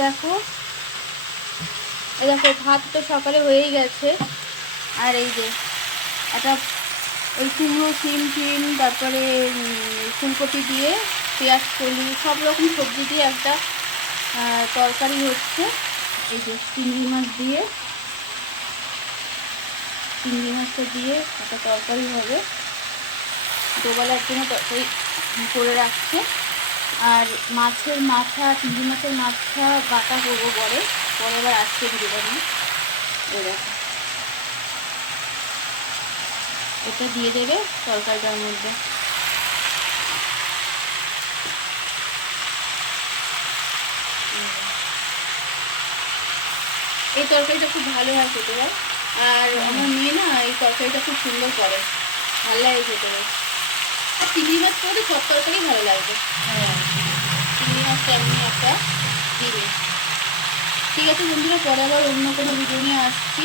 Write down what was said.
দেখো, এই দেখো ভাত তো সকালে হয়েই গেছে। আর এই যে একটা ওই কুমড়ো, সিম তারপরে ফুলকপি দিয়ে পেঁয়াজ কলি সব রকম সবজি দিয়ে একটা তরকারি হচ্ছে। এই যে চিংড়ি মাছটা দিয়ে একটা তরকারি হবে, দুবেলার জন্য তরকারি করে রাখছে। আর মাছের মাথা, চিংড়ি মাছের মাথা বাটা করবো পরে আবার আজকে দিয়ে দেবো না। এই দেখো এটা দিয়ে দেবে তরকারিটার মধ্যে। এই তরকারিটা খুব ভালো হয় খেতে হয়। আর আমার মেয়ে না এই তরকারিটা খুব সুন্দর করে, ভালো লাগে খেতে। আর চিংড়ি মাছ করে সব তরকারি ভালো লাগবে। চিংড়ি মাছটা এমনি একটা জিনিস। ঠিক আছে বন্ধুরা, পরে আবার অন্য কোনো ভিডিও নিয়ে আসছি।